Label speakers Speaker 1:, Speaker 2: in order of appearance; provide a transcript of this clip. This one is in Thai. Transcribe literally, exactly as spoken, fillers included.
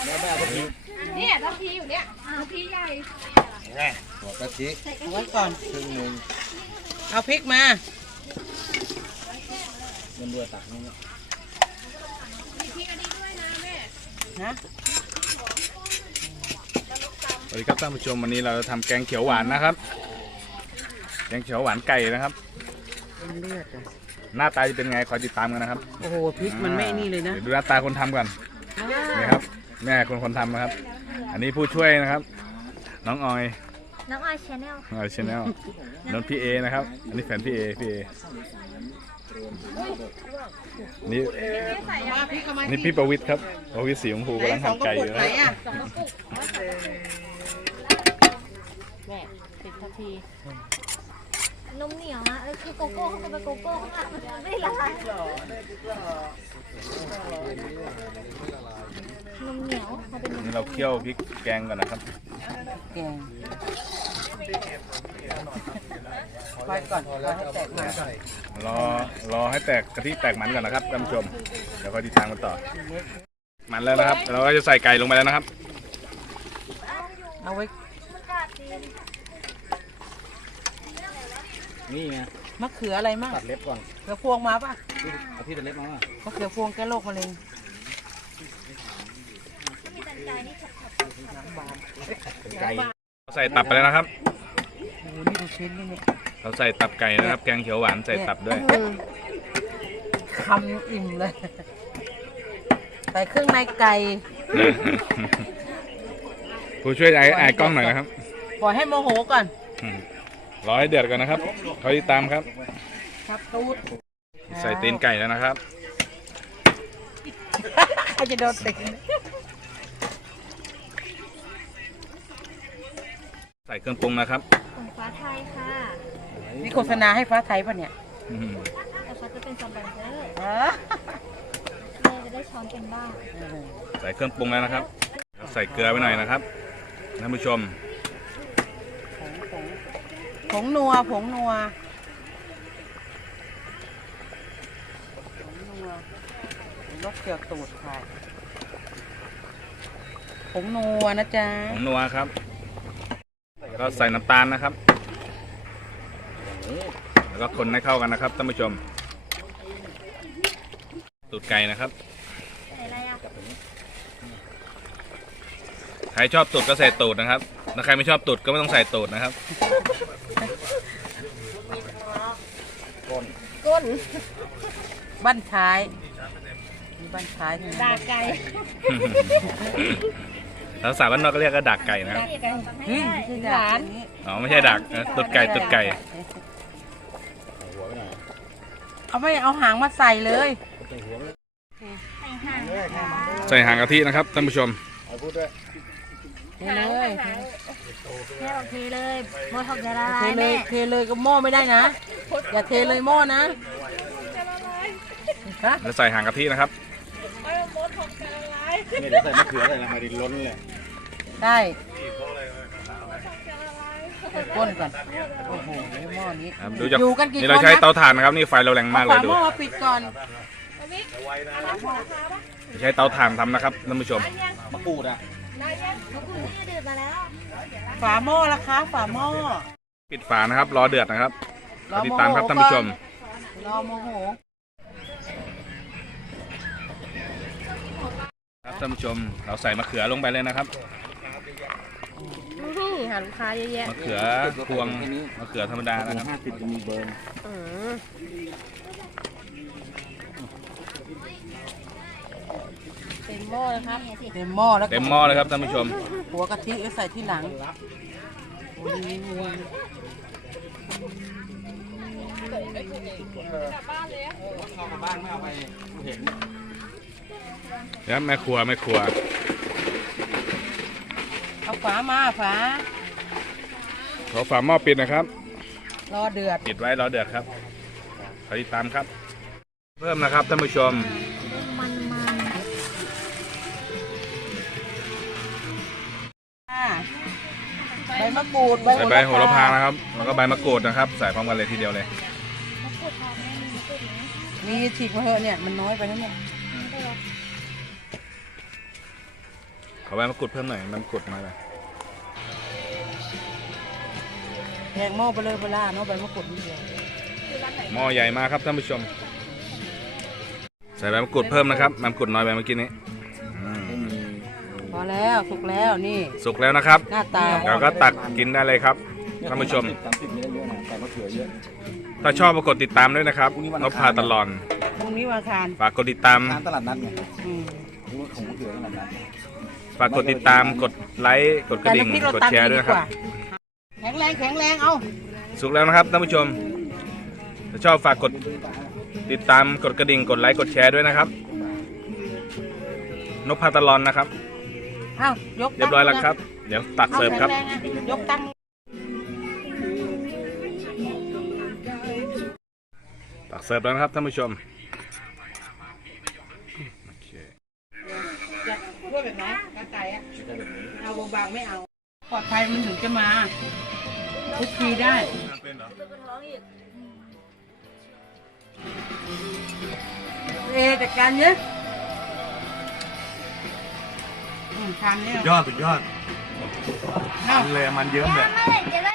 Speaker 1: เนี่ยทัพพีอยู่เนี่ยทัพพีใหญ่
Speaker 2: หัวกะทิ
Speaker 3: ไว้ก่อน
Speaker 2: ครึ่งหนึ่ง
Speaker 3: เอาพริกมา
Speaker 2: เงินด้วยตักนี่
Speaker 1: มีพริกอันนี้ด้วยนะแม่
Speaker 3: นะ
Speaker 4: สวัสดีครับท่านผู้ชมวันนี้เราจะทำแกงเขียวหวานนะครับแกงเขียวหวานไก่นะครับ
Speaker 3: เลือดอ่ะ
Speaker 4: หน้าตาจะเป็นไงคอยติดตามกันนะครับ
Speaker 3: โอ้โหพริกมันไม่นี่เลยนะ
Speaker 4: เดี๋ยวดูหน้าตาคนทำก่อนนี่ครับแม่คนคนทำนะครับ อันนี้ผู้ช่วยนะครับ น้องออย
Speaker 1: น้องออยชาแนล
Speaker 4: ออยชาแนลน้องพี่เอนะครับอันนี้แฟนพี่เอพี่เอนี่
Speaker 3: มาพริกเอามา
Speaker 4: นี่พี่ประวิทย์ครับประวิทย์สีชมพูกำลัง
Speaker 3: สอง
Speaker 4: ทำ
Speaker 3: กระ
Speaker 4: ไก่อ
Speaker 3: ปุก
Speaker 4: ยู่
Speaker 3: ไหน
Speaker 4: นะ
Speaker 3: อ่ะ
Speaker 1: สองกระปุกแม่สิบนาทีนมเหนียวอะแล้วคือโกโก้เข้าไปโกโก้ข้างหลังมันไม่ละลายนมเหนียวเขาเป็นนม
Speaker 4: นี่เราเคี่ยวพริกแกงก่อนนะครับ
Speaker 3: แกงไว้ก่อนรอให้แตกมันก่อน
Speaker 4: รอรอให้แตกกะทิแตกมันก่อนนะครับท่านผู้ชมเดี๋ยวค่อยติดตามกันต่อมันแล้วนะครับเราก็จะใส่ไก่ลงไปแล้วนะครับ
Speaker 3: เอาไว้
Speaker 2: นี่ไง
Speaker 3: มะเขืออะไรมั่ง
Speaker 2: ตัดเล็บก่อน
Speaker 3: เขือพวงมาป่ะ
Speaker 2: เอาที่ตัดเล็บมาม
Speaker 3: ะเขือพวงแก้โรคมะเร็ง
Speaker 2: ไก่
Speaker 4: เราใส่ตับไปแล้วนะครับ
Speaker 3: โอ้โหนี่ดูชิ้นนี่เนี่ย
Speaker 4: เราใส่ตับไก่นะครับ แกงเขียวหวานใส่ตับด้วย
Speaker 3: คำอิ่มเลย ใส่เครื่องในไก่
Speaker 4: ผู้ช่วยไอ้ไอ้กล้องหน่อยนะครับ
Speaker 3: ปล่อยให้โมโหก่อน
Speaker 4: อืมรอให้เดือดก่อนนะครับคอยติดตามครับ
Speaker 3: ครับตูด
Speaker 4: ใส่ตีนไก่แล้วนะครับ
Speaker 3: เขาจะโดนติด
Speaker 4: ใส่เครื่องปรุงนะครับ
Speaker 1: ของฟ้าไทยค่ะ
Speaker 3: นี่โฆษณาให้ฟ้าไทยป่ะเนี่ย
Speaker 4: อืม
Speaker 1: แต่ฟ้าจะเป็นสปอนเซอร์
Speaker 3: เออ
Speaker 1: แม่จะได้ช้อนเป็นบ้าง
Speaker 4: ใส่เครื่องปรุงแล้วนะครับ ใส่เกลือไปหน่อยนะครับท่านผู้ชม
Speaker 3: ผงนัวผงนัวผงนัวลกเกี่ยวตูดค่ะผงนัวนะจ๊ะ
Speaker 4: ของนัวครับก็ใส่น้ำตาลนะครับ แล้วก็คนให้เข้ากันนะครับท่านผู้ชมตูดไก่นะครับ
Speaker 1: ใส่อะไรอ่ะ
Speaker 4: ใครชอบตูดก็ใส่ตูดนะครับถ้าใครไม่ชอบตูดก็ไม่ต้องใส่ตูดนะครับ
Speaker 1: ก้น
Speaker 3: บ้านท้ายมีบ้านท้ายนี่
Speaker 1: ดาไก่
Speaker 4: แล้วสาวบ้านนอกก็เรียกก็ดักไก่นะครับ
Speaker 3: เฮ้ยไม่ใช่หลาน
Speaker 4: อ๋อไม่ใช่ดักนะตูดไก่ตูดไก่
Speaker 2: หัวไปหน่อย
Speaker 3: เอาไม่เอาหางมาใส่เลย
Speaker 2: ใส่หัวไป
Speaker 1: ใส่ห่าง
Speaker 4: ใส่หางกะทินะครับท่านผู้ชม
Speaker 2: เอาพูดด้วย
Speaker 3: เทเลย
Speaker 1: แม่โอเคเลยโมทอกจะละลา
Speaker 3: เท
Speaker 1: ย
Speaker 3: เล
Speaker 1: แม่
Speaker 3: ยเทเลยก็หม้อไม่ได้นะ อย่าเทเลยหม้อนะฮะ
Speaker 4: แล้วใส่หางกะทินะครับ
Speaker 2: นี่เดี๋ยวใส่มะเขือใส่อะไรมาดิล้นเลย
Speaker 3: ได้ใส่ก้นก่อนโอ้โหหม้อนี้
Speaker 4: ครับดูจาก
Speaker 3: อยู่กันกี่
Speaker 4: นี่
Speaker 3: คน
Speaker 4: เราใช้
Speaker 3: นะ
Speaker 4: เตาถ่านนะครับนี่ไฟเราแรงมากเล
Speaker 3: ฝาย
Speaker 4: ดู
Speaker 3: หม้อมาปิดก่อน
Speaker 4: ใช้เตาถ่านทำนะครับท่านผู้ชม
Speaker 2: มะกรูดอ่ะ
Speaker 1: มะกรูดนี่เดือดมาแล้ว
Speaker 3: ฝาหม้อละคะฝาหม้อ
Speaker 4: ปิดฝานะครับรอเดือดนะครับ
Speaker 3: รอ
Speaker 4: ติดตามครับ
Speaker 3: โมโห
Speaker 4: ท่านผู้ชม
Speaker 3: รอโมโห
Speaker 4: ครับท่านผู้ชมเราใส่มะเขือลงไปเลยนะครับ
Speaker 1: หาลูกค้าเยอะแยะ
Speaker 4: มะเขือพวงมะเขือธรรมดานะครับ
Speaker 2: ห้าสิบจะมีเบอร์
Speaker 1: เต็มหม้อเลยครับ
Speaker 3: เต็มหม้อแล้ว
Speaker 4: เต็มหม้อเลยครับท่านผู้ชม
Speaker 3: หัวกะทิก็ใส่ที่หลัง
Speaker 2: เข้ามาบ้านไม่เอาไปเห็น
Speaker 4: แล้วแม่ครัวแม่ครัว
Speaker 3: เอาฝามาฝา
Speaker 4: ขอฝาหม้อปิดนะครับ
Speaker 3: รอเดือด
Speaker 4: ปิดไว้รอเดือดครับขอติดตามครับ เพิ่มนะครับท่านผู้ชม
Speaker 1: มันมัน
Speaker 3: ใบมะกรูด
Speaker 4: ใส่ใบโหระพานะครับแล้วก็ใบมะกรูดนะครับ ใส่พร้อมกันเลยทีเดียวเลย
Speaker 1: มะกรูดทองแม่มีมะกรูดไหม
Speaker 3: มีฉีกมาเหอะเนี่ยมันน้อยไปนะเนี่ย
Speaker 4: ขอใบมะกรูดเพิ่มหน่อยมันกรูดมาเลย
Speaker 3: แพงหม้อไปเลยเวลาเนาะใบมะกรูดนิดเดียว
Speaker 4: หม้อใหญ่มากครับท่านผู้ชม ใส่ใบมะกรูดเพิ่มนะครับใบมะกรูดน้อยไปเมื่อกี้นี้อืม
Speaker 3: พอแล้วสุกแล้วนี่
Speaker 4: สุกแล้วนะครับ
Speaker 3: หน้าตา
Speaker 4: เราก็ตักกินได้เลยครับท่านผู้ชม
Speaker 2: สามสิบนี่ได้เยอะนะแต่มะเขือเยอะ
Speaker 4: ถ้าชอบมากดติดตามด้วยนะครับนพพาตลอด
Speaker 3: พรุ่งนี้วันอังคาร
Speaker 4: ฝากกดติดตาม
Speaker 2: ร้านตลาดนัดไง
Speaker 3: อืม
Speaker 2: รู้ว่าของมะเขือตลาดนัด
Speaker 4: ฝากกดติดตามกดไลค์กดกระดิ่ง
Speaker 3: แต่น้ำพริกเรา
Speaker 4: กด
Speaker 3: ตัก
Speaker 4: แชร์
Speaker 3: ดี
Speaker 4: ด้วยนะครับ
Speaker 3: กว่าแข็งแรงแข็งแรงเอา
Speaker 4: สุกแล้วนะครับท่านผู้ชมถ้าชอบฝากกดติดตามกดกระดิ่งกดไลค์กดแชร์ด้วยนะครับนพพาตลอดนะครับ
Speaker 3: เอายก
Speaker 4: เรียบร้อยแล้วครับ เดี๋ยวตักเสิร์ฟครับ
Speaker 3: อาแข็งแงอะยกตั้ง
Speaker 4: ตักเสิร์ฟแล้วนะครับท่านผู้ชมโอเค
Speaker 3: จะช่วยแบบไหนกระไก่อะเอาบางๆไม่เอา ปลอดภัยมันถึงจะมาทุกทีได้เอจัดการเยอะอืมทานเนี่ย
Speaker 4: ยอดสุดยอดมันเลยมันเยิ้มเลย
Speaker 1: เมื่อไหร่จะเลิ